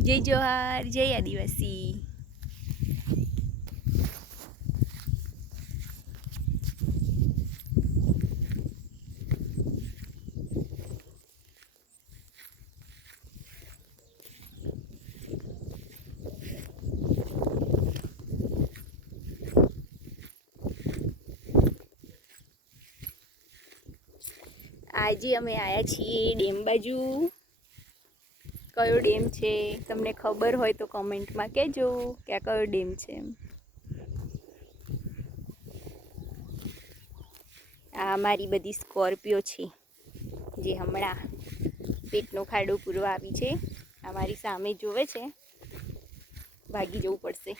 જય જોહાર, જય આદિવાસી। આજે અમે આવ્યા છીએ ડેમ બાજુ। કયો ડેમ છે તમને ખબર હોય તો કમેન્ટમાં કહેજો કે આ કયો ડેમ છે। આ મારી બધી સ્કોર્પિયો છે જે હમણાં પેટનો ખાડો પૂરવા આવી છે। આ મારી સામે જોવે છે, ભાગી જવું પડશે।